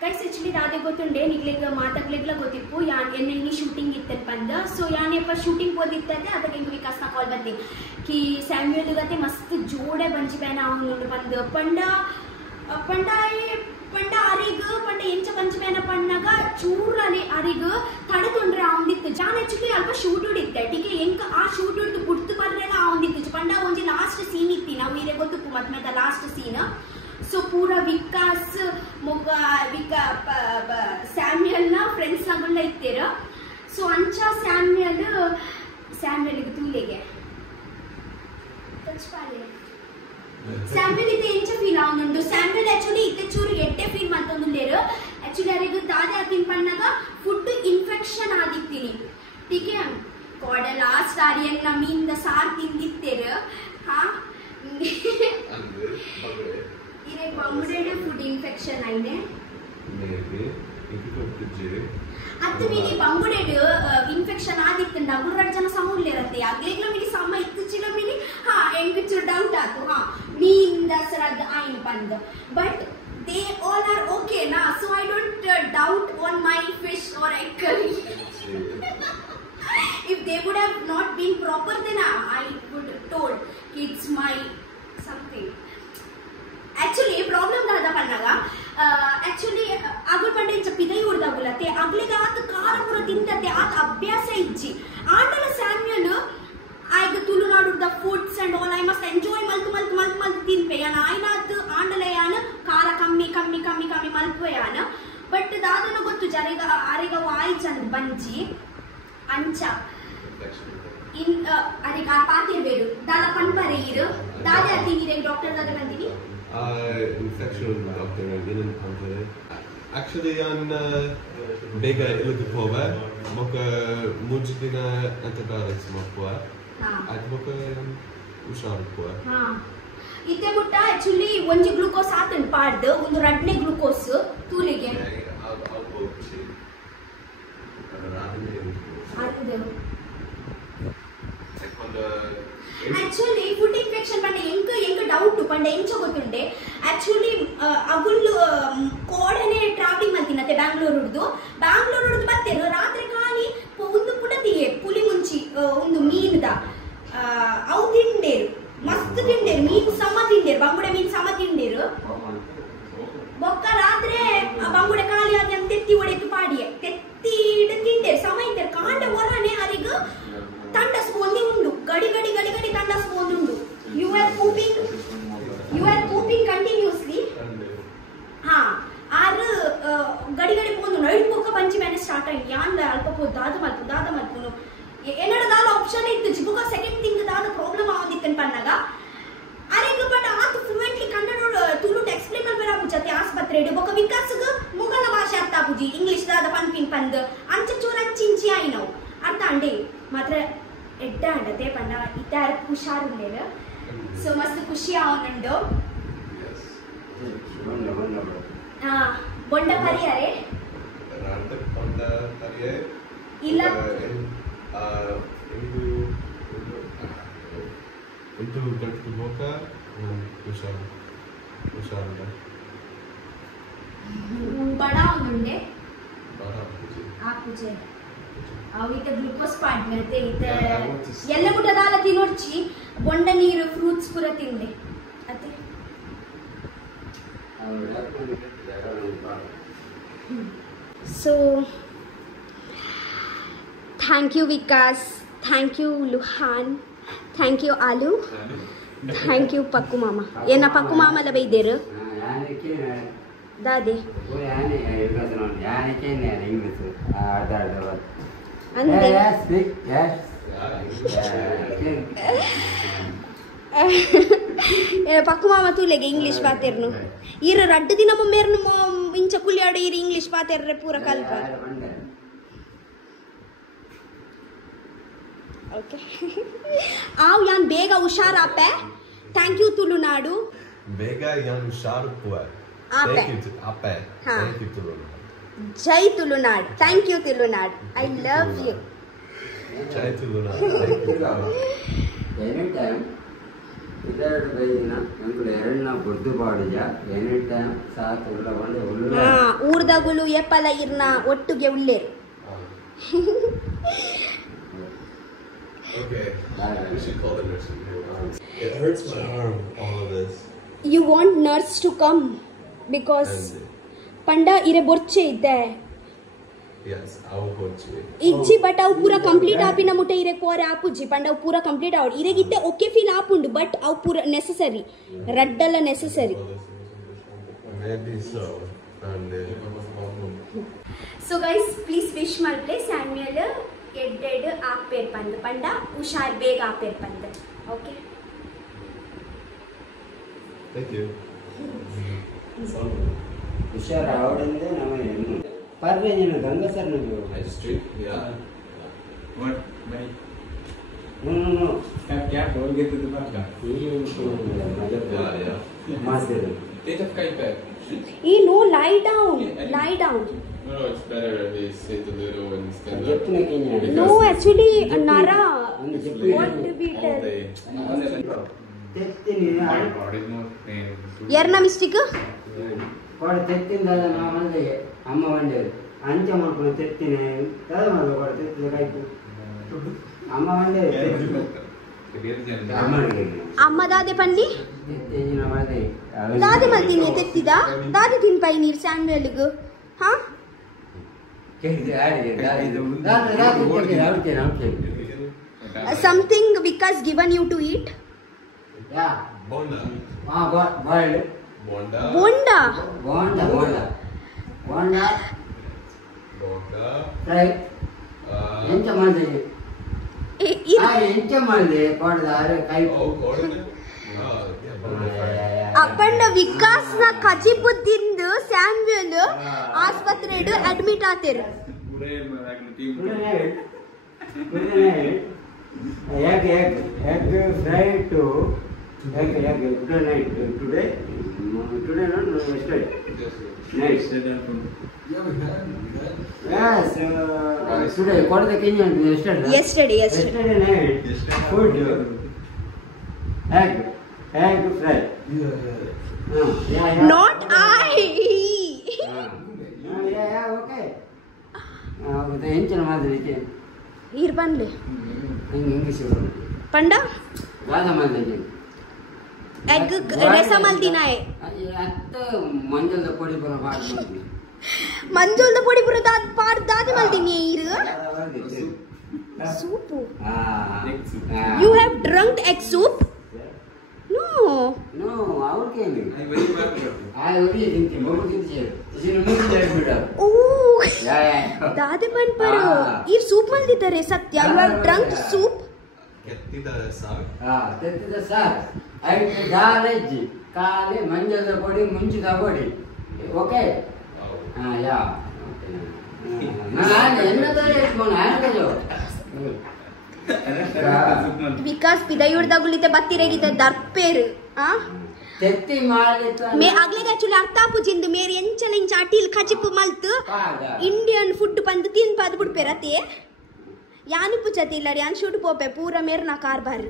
Guys actually ದಾದೆ ಗೊತ್ತುಂಡೆ ನಿಗ್ಲಿಗೆ ಮಾತಾಗ್ಲಿಗ್ಲ ಗೊತ್ತಿಪ್ಪು ಎನ್ನೆ ಶೂಟಿಂಗ್ ಇತ್ತನ್ ಪಂದ ಸೊ ಯಾನೆಪ್ಪ ಶೂಟಿಂಗ್ ಓದಿತ್ತಂತೆ ಅದಕ್ಕೆ ಹೆಂಗೆ ವಿಕಾಸ್ನ ಕಾಲ್ ಬಂದಿ ಕಿ ಸ್ಯಾಮ್ಯುಯಲ್ ಗತೆ ಮಸ್ತ್ ಜೋಡೆ ಬಂಜಿ ಬೇನ ಅವನು ಬಂದು ಪಂಡ ಅರಿಗ ಪಂಡ ಎಂಚ ಬಂಜಿ ಬೇನ ಪಣ್ಣಗ ಚೂರ್ ಅರಿಗ ತಡೆದೊಂಡ್ರೆ ಅವನಿತ್ತು ಜಾನ್ ಆಕ್ಚುಲಿ ಅಲ್ಪ ಶೂಟ್ ಉಡಿತ್ತೆ ಟೀಕೆ ಎಂಕ ಆ ಶೂಟ್ ಉಡ್ದು ಗುಡ್ತು ಬರ್ರೆಲ್ಲ ಅವನಿತ್ತು ಪಂಡ ಒಂಜಿ ಲಾಸ್ಟ್ ಸೀನ್ ಇತ್ತಿ ನಾವು ವೀರೆ ಗೊತ್ತು ಮತ್ತೆ ಲಾಸ್ಟ್ ಸೀನ್ ಸೊ ಪೂರಾ ವಿಕಾಸ್ ಸ್ಯಾಮ್ಯುಯಲ್ ನ ಫ್ರೆಂಡ್ಸ್ ನಗುಲ್ಲ ಇತ್ತೇರ ಸೊ ಅಂಚ ಸ್ಯಾಮ್ಯುಯಲ್ ತೂಲೆಗೆ ಸ್ಯಾಮ್ಯುಯಲ್ ಇತ್ತೆ ಎಂಚ ಫೀಲ್ ಅವನುಂಡು ಸ್ಯಾಮ್ಯುಯಲ್ ಆಕ್ಚುಲಿ ಇತ್ತೆ ಚೂರು ಎಡ್ಡೆ ಫೀಲ್ ಮತ್ತೊಂದುಲ್ಲೇರು ಆಕ್ಚುಲಿ ಅರಿಗ ದಾದೆ ತಿನ್ ಪಣ್ಣಾಗ ಫುಡ್ ಇನ್ಫೆಕ್ಷನ್ ಆಗಿತ್ತೀನಿ ಟೀಕೆ ಕೋಡ ಲಾಸ್ಟ್ ಆರಿಯನ್ ನಮ್ಮಿಂದ ಸಾರ್ ತಿಂದಿತ್ತೇರು ಹಾ इरे बंगुडेड फूड इन्फेक्शन आइने मेबी इति कोट्टिजे अत्त मिनी बंगुडेड इन्फेक्शन आदित्त नगुरड जन समूल्यरते अग्लेग्ल मिनी सम इत्तचिल मिनी हा एंगचु डाउट आतु हा मी इंद सरद आइन पंद but they all are okay na so I don't doubt on my fish or egg curry if they would have not been proper then I would told it's my something actually problem दादा पन्नागा actually आगुल पंडे inch पिदई उड़दागुलते अगले गात car पूरा तिंतते आत अभ्यास easy Andal स्याम्युयल आइग Tulunadu the foods and all I must enjoy मल्तु तिन्पे यान आयनात आंडले यान car कम्मी मल्पे यान बट दादन गोत्तु जरेग अरेग वाई चंद बंजी अंच इन अरेग आ पातिरबेडु दादा पन्परे इरु दादा अतिनिरे डॉक्टर दादा Bandini infection doctor in Pantare. Actually, on bega ilugapova, moka mujtina antibiotics mokwa. At moka usharukwa. इते बुट्टा actually ಒಂಜಿ ಗ್ಲೂಕೋಸ್ ಆತನ್ ಪಾಡ್ದು ಒಂದು ರಡ್ನೆ glucose ತೂಲಿಗೆ actually food infection pande enka doubt pande encho gotunde actually agullu kodane traveling maltinate bangalore battero ratri kaani undu pudatiye puli munchi undu meenda au tinderu mast tinderu meen sama tinderu bangude meen sama tinderu bokka ratri bangude kaali adi tetti odetu paadiye tetti tinderu sama inderu kaanda orane arigu tanda spondi undu gadi tanda spondi undu you are pooping continuously ha ar gadi pondu naidu bokka panchi mane start ayi yanda alpa po dada malpunu enada dala option ittu jibuka second thing dada problem avaditten pannaga arega pata atu fluently kannada tulu explain malbera pujate ಆಸ್ಪತ್ರೆಡು ಬೊಕ ವಿಕಾಸಗ ಮುಗಲ ಭಾಷೆ ಅರ್ಥ ಪುಜಿ English ದಾದ ಪನ್ಪಿನ್ ಪಂದ್ ಅಂಚ ಚೂರಂಚಿಂಚಿ ಆಯ್ನವು ಅರ್ಥ ಅಂಡೆ ಮಾತ್ರ ಎಡ್ಡ ಅಂಡತೆ ಪಂಡ ಇತಾರ ಹುಷಾರುಂಡೇರು so ಮಸ್ತ್ ಖುಷಿ ಅವನುಂಡು ಬೊಂಡ ಪರಿಯರೆ ಬೊಂಡ ಪರಿಯರೆ ಇಲ್ಲ into ಗಂಟು ಬೋಕ ಹುಷಾರುಂಡ ಬಡ ಅವನುಂಡೆ ಆ ಪೂಜೆ ಅವೀತ ಗ್ಲೂಕೋಸ್ ಪಾಡ್ನತೆ ಇತ ಎಲ್ಲ ಗುಟದಾಲ ತಿನೋಡ್ಚಿ ಬೊಂಡ ನೀರು ಫ್ರೂಟ್ಸ್ ಪುರ ತಿಂದೆ ಅತೆ so thank you Vikas thank you Luhan thank you Alu thank you Pakku ಮಾಮ ಏನ ಪಕ್ಕು ಮಾಮಲ ಬೈದೇರು ದಾದೆ ಪಕ್ಕು ಮಾಮ ತೂಲೆಗೆ ಇಂಗ್ಲಿಷ್ ಪಾತೆರ್ನು ಈರ ರಡ್ಡು ದಿನ ಮೊಮ್ಮೆರ್ನು ಇಂಚ ಕುಲಿಯಾಡು ಈರು ಇಂಗ್ಲಿಷ್ ಪಾತೆರ್ರೆ ಪೂರ ಕಲ್ಪ ಓಕೆ ಆವ್ ಯಾನ್ ಬೇಗ ಹುಷಾರಾಪೆ ಥ್ಯಾಂಕ್ ಯು ತುಳುನಾಡು ಬೇಗ ಯಾನ್ ಹುಷಾರು ಪುವ ಆಪೆ ಆಪೆ ಥ್ಯಾಂಕ್ ಯು ತುಳುನಾಡು ಜೈ Tulunadu thank you Tulunadu I love you ಜೈ ತುಳುನಾಡು ಥ್ಯಾಂಕ್ ಯು ಇದೆರಡು ಬೈದಿನ ಎಂಬುದು ಎರಡನ್ನ ಬುದ್ದು ಬಾಡಿಜ ಎನಿ ಟೈಮ್ ಸಾತ್ ಉಳ್ಳ ಒಂದು ಉಳ್ಳ ಊರ್ದಾಗುಲು ಏಪಲ ಇರ್ನ ಒಟ್ಟಿಗೆ ಉಳ್ಳೇರು. Okay. We should call the nurse in here. It hurts my arm, all of this. You want nurse to come because panda ire borche idde. Yes, I will go to it. Ijji but avu pura complete apina mute ire kore apujji panda avu pura complete avud ire gitte okay feel apundu but avu pura necessary raddala necessary. Maybe so. And So guys, please wish my play Samuel ಎಡ್ಡೆಡ್ ಆಪೇರ್ ಪಂದು ಪಂಡ ಹುಷಾರ್ ಬೇಗ ಆಪೇರ್ ಪಂದು. Okay thank you. ಹುಷಾರು ಅವಡಿಂದ ನಮ್ಮ ಹೆಣ್ಣು ಪರ್ವೇಜನ ಗಂಗಸರ್ ನಮಗೆ High Street? Yeah. What? Money? No. क्या बोल गए थे तुम्हारा? Yeah. Master Take a sky pack. ಈ no lie down. No, it's better if they sit a little and stand up. ಜಪ್ಪನ ಕಿಂಜ No, actually Nara. ಒಂದು ಜಪ್ಪನ What do we All tell? day. ತೆತ್ತೀನಿ My body is more pain. ಯಾರನ mistake? ಕೊಡ ತೆತ್ತಿಂದ ನಾವು ಮಂದಿಗೆ ಅಮ್ಮ ಬಂದೇರು ಅಂಚೆ ಮಾಡ್ಕೊಂಡು ತೆತ್ತೀನಿ ಯಾವ್ದು ಮಾಡೋದು ಕೊಡ ತೆತ್ತಿದ ಕಾಯ್ತು ಅಮ್ಮ ಬಂದೇರು ಅಮ್ಮ ದಾದೆ ಪನ್ನಿ ತೆತ್ತಿನ ಮಾಡಿದೆ ದಾದೆ ಮಲ್ತೀನಿ ತೆತ್ತಿದ ದಾದೆ ತಿನ್ಪೈ ನೀರು ಸ್ಯಾಮ್ಯುಯಲ್ಗು ಹಾ something because given you to eat. Bonda. Boiled Bonda. Bonda. Bonda Bonda. Fry ಎಂತ ಮಾಡಿದೆ ಎಂತ ಮಾಡಿದೆ ಕೊಡದ ಕೈ Oh, coordinate? Oh, yeah, Bonda. Appanna Vikas ನ ಕಜಿಪು ತಿಂದು ಸ್ಯಾಮ್ಯುಯಲ್ ಆಸ್ಪತ್ರೆಡು ಅಡ್ಮಿಟ್ ಆತೇರು. egg fry to egg today night today not yesterday night yes today what the Kenyan Yesterday. night food egg fry yeah. Not I. yeah okay ಮತ್ತೆ ಹೆಂಚಿನ ಮಾದರಿಕೆ ನೀರ್ ಬಂದ್ಲೆ English ಪಂಡ Radha ಮಾದರಿಕೆ egg ರಸ ಮಲ್ದಿನಾಯ್ ಅತ್ತ ಮಂಜದ ಪೊಡಿ ಬರ ಮಾಡಿ ಮಂಜುಲ್ದ ಪೊಡಿ ಪುರ ದಾದಿ ಮಲ್ದಿನಿ ಇರು soup. You have drunk egg soup? No, ಅವ್ರಿಗೆ ದಾದೆ ಪನ್ಪರು ಈ ಸೂಪ್ ಮಲ್ದಿದ್ದಾರೆ ಸತ್ಯ. You have drunk soup? Kettida saag. ತೆತ್ತಿದ ಸಾರ್ ಐದು ದಾಲಜ್ಜಿ ಕಾಲಿ ಮಂಜದ ಪೊಡಿ ಮುಂಚಿದ ಪೊಡಿ ಓಕೆ ಯಾ ನಾನು ಎನ್ನದರೆ ಇಟ್ಕೊಂಡು ಆಯ್ತು ವಿಕಾಸ್ ಪಿದಯುಡ್ದಾಗುಲಿತೆ ಬತ್ತಿರೇಗಿತೆ ದರ್ಪೇರು ಆ ತೆತ್ತಿ ಮಾಡಲಿಕ್ಕೆ ಮೇ ಆಗ್ಲೇಗ ಆಕ್ಚುಲಿ ಅರ್ಥ ಆಪುಜಿಂದು ಮೇರೆ ಎಂಚಲ ಇಂಚ ಅಟಿಲ್ ಕಚಿಪು ಮಲ್ತು ಇಂಡಿಯನ್ ಫುಡ್ ಬಂದು ತಿನ್ಪಾದು ಬಿಡ್ಪೇರತೆ ಯಾನಿ ಪುಚತಿ ಇಲ್ಲರಿ ಯಾನ್ ಶೂಟ್ ಪೋಪೆ ಪೂರ ಮೇರ್ ನಾ ಕಾರ್ಬಾರ್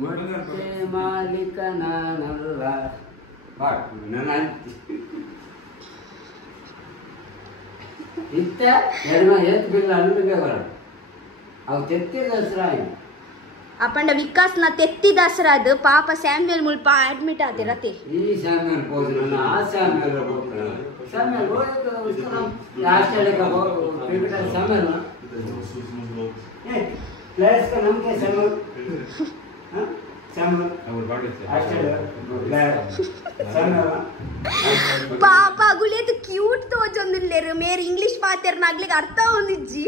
ಮೊಟ್ಟೆ ಮಾಲೀಕ ನಾನಲ್ಲ ಇತ್ತ ಎರಡು ಎತ್ತು ಬಿಲ್ಲ ಅಲ್ಲಿಗೆ ಬರ ಅವು ತೆತ್ತಿದ ಹೆಸರಾಯಿ ಅಪ್ಪಂಡ ವಿಕಾಸ್ ನ ತೆತ್ತಿ ದಸರಾದು ಪಾಪ ಸ್ಯಾಮ್ಯುಯಲ್ ಮುಲ್ಪ ಅಡ್ಮಿಟ್ ಆದಿರತೆ. ಈ ಸ್ಯಾಮ್ಯುಯಲ್ ಹೋದ್ರೆ ನನ್ನ ಆ ಸ್ಯಾಮ್ಯುಯಲ್ ಹೋಗ್ತಾನೆ ಸ್ಯಾಮ್ಯುಯಲ್ ಹೋದ್ರೆ ಆಸ್ಟ್ರೇಲಿಯಾ ಕ್ರಿಕೆಟರ್ ಸ್ಯಾಮ್ಯುಯಲ್ ಪ್ಲೇಯರ್ಸ್ का नाम क्या स्याम्युअल स्याम्युअल आस्ट्रेलिया स्याम्युअल ಪಾಪ ಅಗುಲೇದು ಕ್ಯೂಟ್ ತೋಜೊಂದುಲ್ಲೇರು ಮೇರ್ ಇಂಗ್ಲಿಷ್ ಪಾತೆರ್ ನಾಗ್ಲಿಗೆ ಅರ್ಥ ಹೊಂದಿಜ್ಜಿ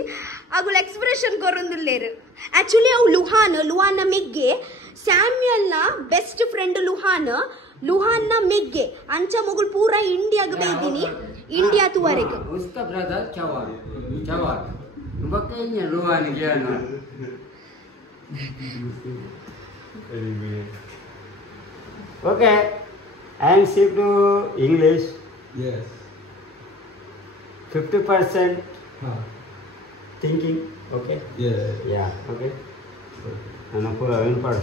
ಅಗುಲ ಎಕ್ಸ್ಪ್ರೆಷನ್ ಕೊರೊಂದುಲ್ಲೇರು. ಆಕ್ಚುಲಿ ಅವು ಲುಹಾನ್ ಮೆಗ್ಗೆ ಸ್ಯಾಮ್ಯುಯಲ್ ನ ಬೆಸ್ಟ್ ಫ್ರೆಂಡ್ ಲುಹಾನ್ ನ ಮೆಗ್ಗೆ ಅಂಚ ಮಗುಲ್ ಪೂರ ಇಂಡಿಯಾಗ ಬೇದಿನಿ ಇಂಡಿಯಾ ತುವರೆಗೆ उसका ब्रदर चवाल बकैया लुहान गया ना okay I am shift to English Yes. 50% thinking okay Yeah. yeah okay ana pura win part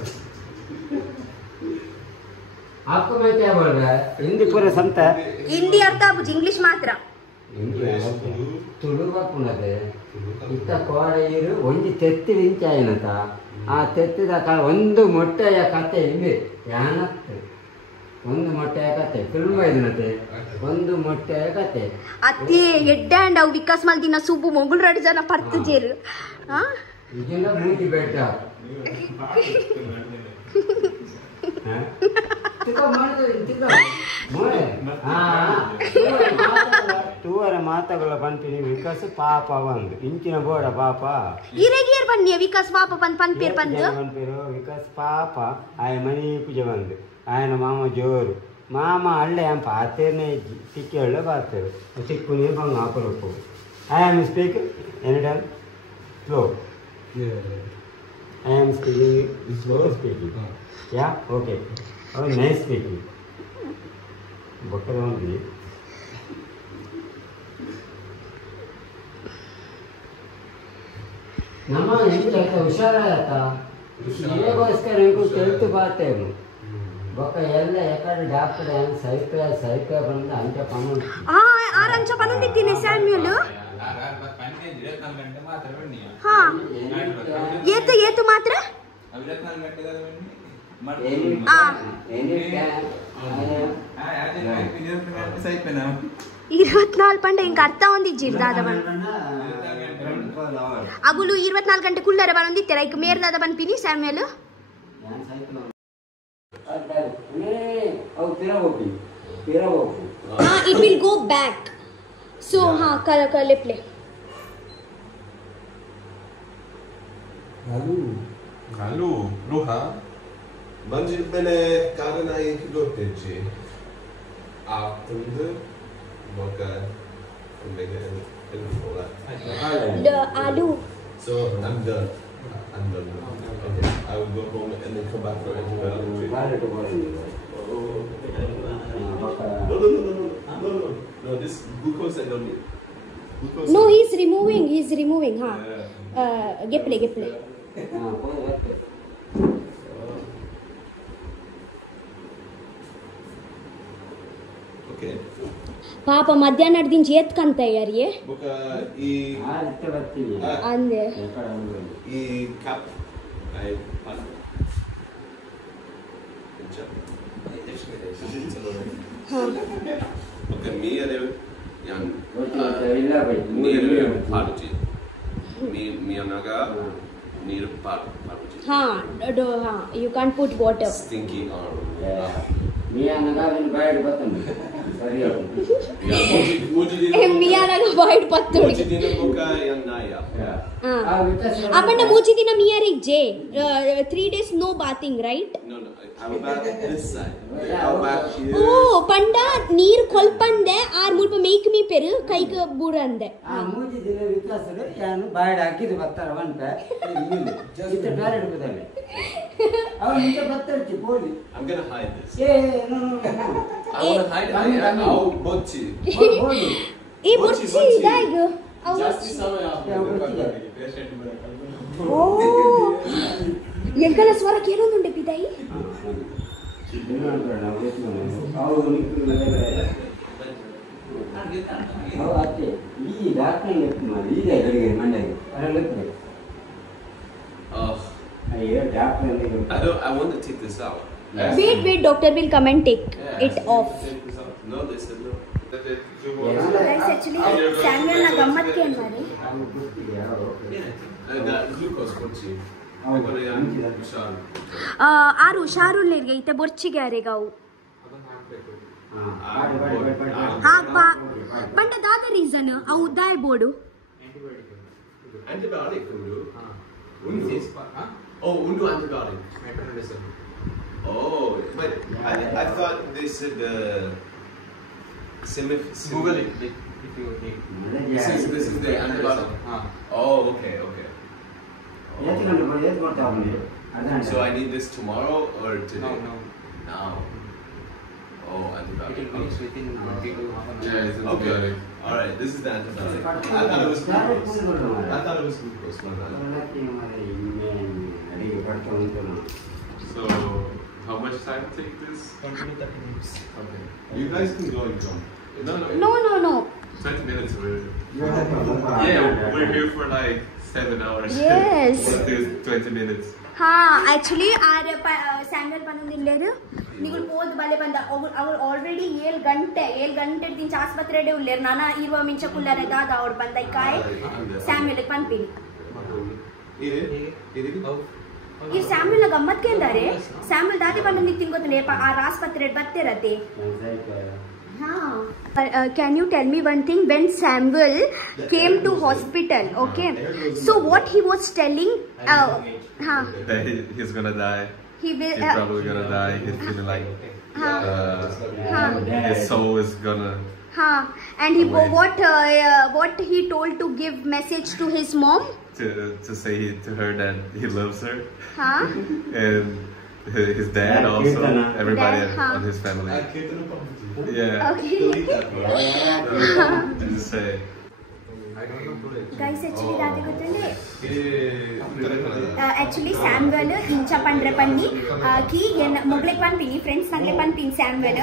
आपको मैं क्या बोल रहा है हिंदी पूरे समता है ಹಿಂದಿ ಅರ್ಥ ಆಗುದು ಇಂಗ್ಲಿಷ್ ಮಾತ್ರ ತುಳು ಬಾಪುನದೆ ಇತ್ತ ಕೋಡೆಯರು ಒಂದು ತೆತ್ತಿನ ಇಂಚಾಯಿನತ ಆ ತೆತ್ತಿದ ಒಂದು ಮೊಟ್ಟೆಯ ಕತೆ ಇಲ್ಲಿ ಯಾನತ್ತೆ ಒಂದು ಮೊಟ್ಟೆಯ ಕತೆ ಫಿಲ್ಮ್ ಇದನತೆ ಒಂದು ಮೊಟ್ಟೆಯ ಕತೆ ಅತ್ತೆ ಎಡ್ಡೆ ಅಂಡ್ ಅವು ವಿಕಾಸ್ ಮಲ್ದಿನ ಸುಬ್ಬು ಮೊಗುಲ್ ಎರಡು ಜನ ಪರ್ತಜೇರು ಇದೆಲ್ಲ ಮೂತಿ ಬೆಟ್ಟ ತೂವರ ಮಾತಗಳ ಪಂಪಿನಿ ವಿಕಾಸ್ ಪಾಪ ಒಂದು ಇಂಚಿನ ಬೋಡ ಪಾಪ ಇರೆಗೇರ್ ಬನ್ನಿ ವಿಕಾಸ್ ಪಾಪ ಬಂದ್ ಪನ್ಪೇರ್ ಬಂದು ಪನ್ಪೇರು ವಿಕಾಸ್ ಪಾಪ ಆಯ ಮನಿ ಪೂಜೆ ಬಂದು ఆయన మామ జోరు మామ అల్లే ఏం పాతేనే తిక్కేళ్ళే పాతారు తిక్కుని బంగ్ ఆపరకు I'm speak any time slow I'm speaking slow speaking yeah okay nice speaking బొక్కగా ఉంది ನಮ್ಮ ಎಂತ ಹುಷಾರಾಯತ್ತ ಹೇಗೋಸ್ಕರ ಕೇಳ್ತು ಬಾತೇನು ಬೊಕ್ಕ ಎಲ್ಲ ಯಾಕಡೆ ಡಾಕ್ಟರ್ ಏನು ಸೈಕ ಬಂದು ಅಂಚ ಪನ್ನು ಆರಂಚ ಪನ್ನೊಂದಿದ್ದೀನಿ ಸ್ಯಾಮ್ಯುಲ್ ಹಾ ಏತು ಮಾತ್ರ 24 పంట ఇంక అర్థ ಒಂದಿಜ್ಜಿರ್ ದಾದವನ್ ಅಗುಲು 24 ಗಂಟೆ ಕುಳ್ಳರ ಬಂದಿತ್ತರ ಈಗ ಮೇರ್ ದಾದ ಬನ್ಪಿನಿ Samuel it will go back so kale play Hallo, Luha. Manji bene karena hidoteji. After moka mega info. the alu So I'm done. Okay. I will go home and then come back for antibiotic. No, this glucose I don't need. Glucose no he's removing ha get play Okay. ಪಾಪ ಮಧ್ಯಾಹ್ನ ದಿಂಚಿ ಎತ್ಕಂತ ಯಾರಿಗೆ Buka I ಅಂದೆ I cap I pan. Okay, me ada yang ನೀರು ಪಾಡುಚಿ me anaga ನೀರು ಪಾಡುಚಿ ha you can't put water stinky arm మీ అనగా బయట పోతుంది సరిగా మియానగా బయట పత్తోడి మూచి దిన buka yang naya apanda మూచి దిన మియారిజ్జే 3 days no bathing right no I will bath this side I will bath here oh panda ನೀರು ಕೊಲ್ಪಂದೆ ಆರ್ ಮುಲ್ಪ ಮೇಕ್ ಮೀ ಪೆರು ಕೈಗ ಬೂರಂದೆ ಮೂಜಿ ದಿನ ವಿಕಾಸರು ಯಾನು ಬಾಯ್ಡ ಹಾಕಿದ್ದು ಬರ್ತಾರ ಬಂತ ಜಸ್ಟ್ ಡೈರೆಕ್ಟ್ ಬದಲೆ ಅವನು ಮುಂಚೆ ಬರ್ತಾರ್ತಿ ಪೋಲಿ I'm gonna hide this no I want to hide it I'll bocci ಈ ಬೊಚ್ಚಿ ಇದಾಗ ಜಾಸ್ತಿ ಸಮಯ ಓ ಎಂಕಲ ಸ್ವರ ಕೇಳೋದುಂಡೆ ಪಿದಾಯಿ ಈ ಡಾಕ್ಟರ್ ಮಾಡಿ ಇದೆ ಗಡಿಗೆ ಮಂಡ್ಯಗೆ I want to take this out wait doctor will come and take it off no they said no guys actually Samuel na gammat ke mari glucose bocci ಆರು ಹುಷಾರುಲ್ಲೇರ್ಗೆ ಐತೆ ಬೊರ್ಚಿಗೆ ಯಾರಿಗೆ ಅವು ಬಂಡ ದಾದ ರೀಸನ್ ಅವು ದಾಯ್ board antibiotic undu undu antibiotic oh but I thought they said Google it if you need this is the antibiotic oh okay so I need this tomorrow or today now oh antibiotic within 22 okay all right this is the antibiotic I thought it was glucose so how much time take this? 20 to 30 minutes. Okay. You guys can go and come. No. 20 minutes. You have a Yeah, we're here for like 7 hours. Yes. What is 20 minutes? हाँ actually are Samuel पन्नुंदिल्लेरु निगुल पोद बाले बंदा अवर already 7 गंटे दिन आस्पत्रेडे उल्लेर नाना इरुव मिंचकुल्लारे दादा और बंदा इकाय Samuel पन्पिनी ಈ Samuel ಗಮ್ಮತ್ ಕೇಂದರೆ Samuel ದಾದಿ ಪನ್ನೊಂದು ತಿಂಗೊತ್ತನೆ ಆ ಆಸ್ಪತ್ರೆ ಬತ್ತಿರತ್ತೆ can you tell me one thing? When Samuel came to hospital, okay, so what he was telling, that he's gonna die. He's probably gonna die. He's feeling like his soul is gonna. And he what he told to give message to his mom, to say to her that he loves her. And his dad also, everybody on his family. Yeah. Okay. Just say. Guys, actually दादी गोत्तुंडे actually Samuel इंचा पंड्रे पन्नी की ये मोगले पन्नी friends नगले पन्नी Samuel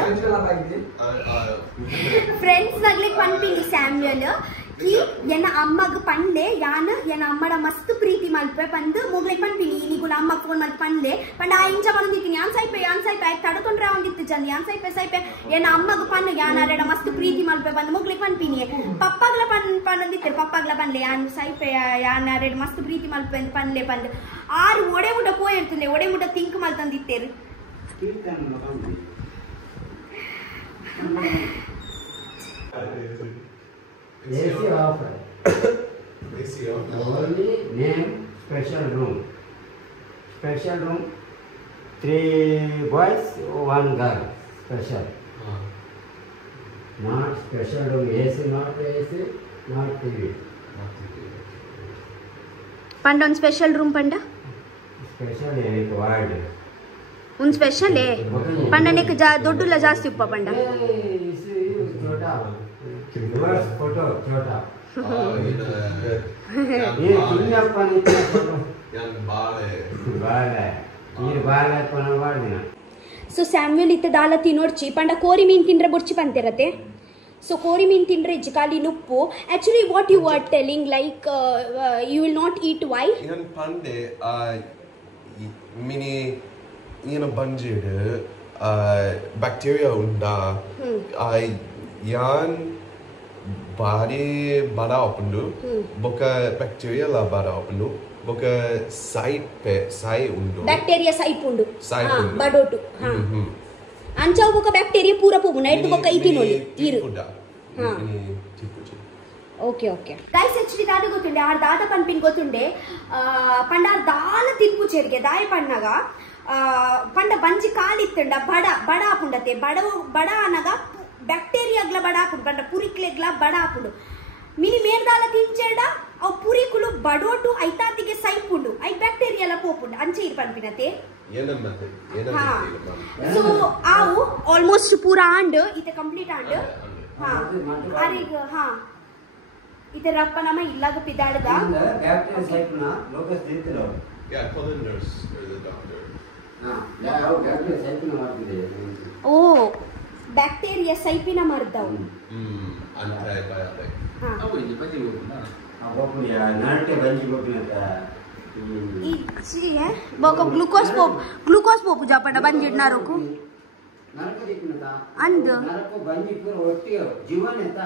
friends नगले पन्नी Samuel की ये ना अम्मा ग पंडे याना ये ना अम्मा रा मस्त प्रीति मालपे पंड मोगले पन्नी इनी गुला अम्मा फोन माल पंडे पंडा इंचा पन्नी थी यान साइड पे ताड़ो तो ड्राउन दित्ते जल्दी यान साइड पे ये ना अम्मा ग पंड याना रेडा मस्त प्रीति मालपे पंड मोगले पन्नी है पप्पा गला पंड दित्ते पप्पा गला पंडे यान साइड पे याना रेडा मस्त प्रीति मालपे पंडे पंड आर ओडे मुट्टा पोय इर्तुंडे ओडे मुट्टा think माल्तन दित्तेरु AC offer. AC offer. Only name special room. Special room. 3 boys, 1 girl. Special. Not special room. AC, not AC, not TV. पंडा उन स्पेशल रूम पंडा Special एक word. उन स्पेशल है पंडा ने जा दोड्डुला जास्ती उप्पा पंडा छोटा रिवर्स फोटो छोटा ये चिन्नप्पन इतना फोटो बाल है ये बाल है पना बाल ना सो सैमुअल इत्ते दाल तिनोड्ची पंडा कोरी मीन तिंड्रे बुर्ची पंतिरते so कोरी मीन तिंड्रे जिकाली नुप्पु actually what you were telling like you will not eat why yan pande mini ina banjide bacteria unda yan body bada opendu boka bacteria la bada opendu boka side undu bacteria side pundu badotu ಅಂಚಾ ಒಬ್ಬ bacteria ಪೂರ ಪೋಗುನ ಎದ್ದು ಬೊಕ್ಕ ಐತಿ ನೋಡಿ ಇರು okay okay guys actually ದಾದ ಗೊತ್ತುಂಡೆ ಆ ದಾದ ಪನ್ಪಿನ್ ಗೊತ್ತುಂಡೆ ಪಂಡ ದಾಲ ತಿನ್ಪು ಚೆರ್ಗೆ ದಾಯ ಪಣ್ಣಗ ಪಂಡ ಬಂಜಿ ಕಾಲಿತ್ತುಂಡ ಬಡ ಆಪುಂಡತೆ ಬಡ అనಗ ಬ್ಯಾಕ್ಟೀರಿಯಾಗ್ಲ ಬಡ ಆಪುಂಡು ಪಂಡ ಪುರಿಕ್ಲೆಗ್ಲ ಬಡ ಆಪುಂಡು ಮಿನಿ ಮೇರ್ದಾಲ ತಿಂಚೆಡ ಅವು ಪುರಿಕುಲು ಬಡೋಟು ಐತಾತಿಗೆ ಸೈಪುಂಡು ಐ ಬ್ಯಾಕ್ಟೀರಿಯಾಲ ಪೋಪುಂಡು ಅಂಚೆ ಇರ್ ಪನ್ಪಿನತೆ so आओ almost पूरा आंड इते कंप्लीट आंड हां अरेग हां इते रप्पनम इल्लाग पिदाडद कैप्टन साइपना लोकस दित्तलो Yeah, call the nurse or the doctor. या आओ कैप्टन साइपना ಮಾಡ್ತಿದೆ ಓ ಬ್ಯಾಕ್ಟೀರಿಯಾ ಸೈಪಿನ ಮರ್ದವು Antibiotic. ಹಾಂ ಅವು ಇದು ಬದಿ ಹೋಗುನಾ ಅಬ್ಬು ಯಾ ನಾಟೆ ಬಂಜಿ ಹೋಗ್ನತ इची है बोको ग्लूकोज पोपु जापंड बंजिडनारोकु नरक दिक्नता अंद नरक ಬಂಜಿ ಪೂರ ಒಟ್ಟಿ ಜೀವನ ಅಂತ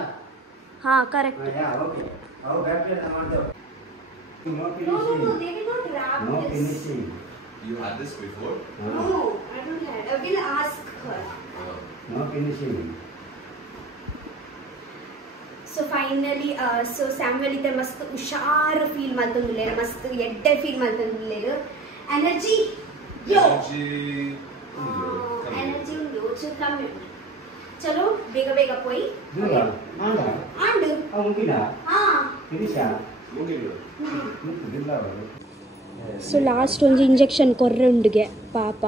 हां करेक्ट ಯಾ ಓಕೆ ಅವು bacteria ಮಾಡ್ದೋ no they will not wrap no this finishing You had this before? no I don't have I will ask her no finishing so finally so Samuel ite mast hushar feel maltundulere mast edde feel maltundulere energy yo energy undu so come chalo bega poi dura manda and mungina ha finisha Mungina. So last ಒಂದು injection ಕೊರ್ರುಂಡಿಗೆ ಪಾಪ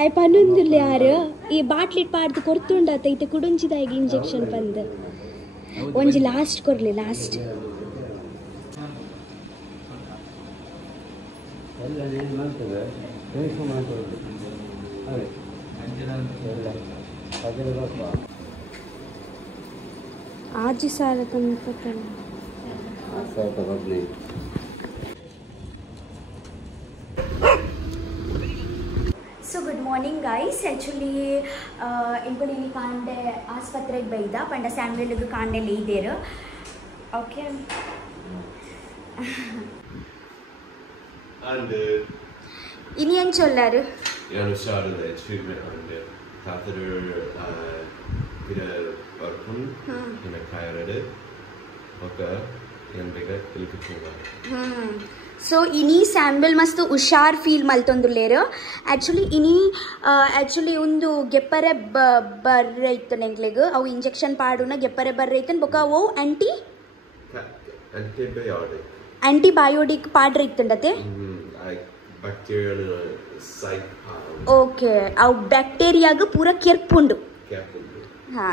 ಆಯ್ ಪನ್ನೊಂದುಲ್ಲ ಯಾರು ಈ ಬಾಟ್ಲಿಟ್ ಪಾಡ್ದು ಕೊರ್ತುಂಡಾತ ಐತೆ ಕುಡುಂಚಿದಾಗಿ injection ಬಂದು ಒಂಜಿ last ಕೊರ್ಲಿ last ಎಲ್ಲ ಏನು ಮಾಡ್ತದೆ ಬೇಕು ಮಾಡ್ತದೆ आज सारा So good morning guys. Actually input ini kande ಆಸ್ಪತ್ರೆಗೆ ಬೈದ ಪಂಡ ಸ್ಯಾಮ್ವೆಲ್ಗೆ ಕಾಂಡೆ ಲೇದೇರು. Okay. And ini yang colaru. jag startade ett treatment under catheter vid orkun in a kayarade och en bigga ilkutuna. So ini sample mastu ಹುಷಾರ್ feel ಮಲ್ತೊಂದುಲ್ಲೇರು. Actually ಒಂದು ಗೆಪ್ಪರೆ ಬರ್ರೈತು ನೆಂಗ್ಲೆಗ್ ಅವು injection ಪಾಡುನ ಗೆಪ್ಪರೆ ಬರ್ರೈತನ್ ಬೊಕ ಅವು ಆಂಟಿಬಯೋಟಿಕ್ ಪಾಡ್ರೈತಂಡತೆ ಬ್ಯಾಕ್ಟೀರಿಯಲ್ ಸೈಟ್ ಓಕೆ ಅವು ಬ್ಯಾಕ್ಟೀರಿಯಾಗ ಪೂರ ಕೆರ್ಪುಂಡು. ಹಾ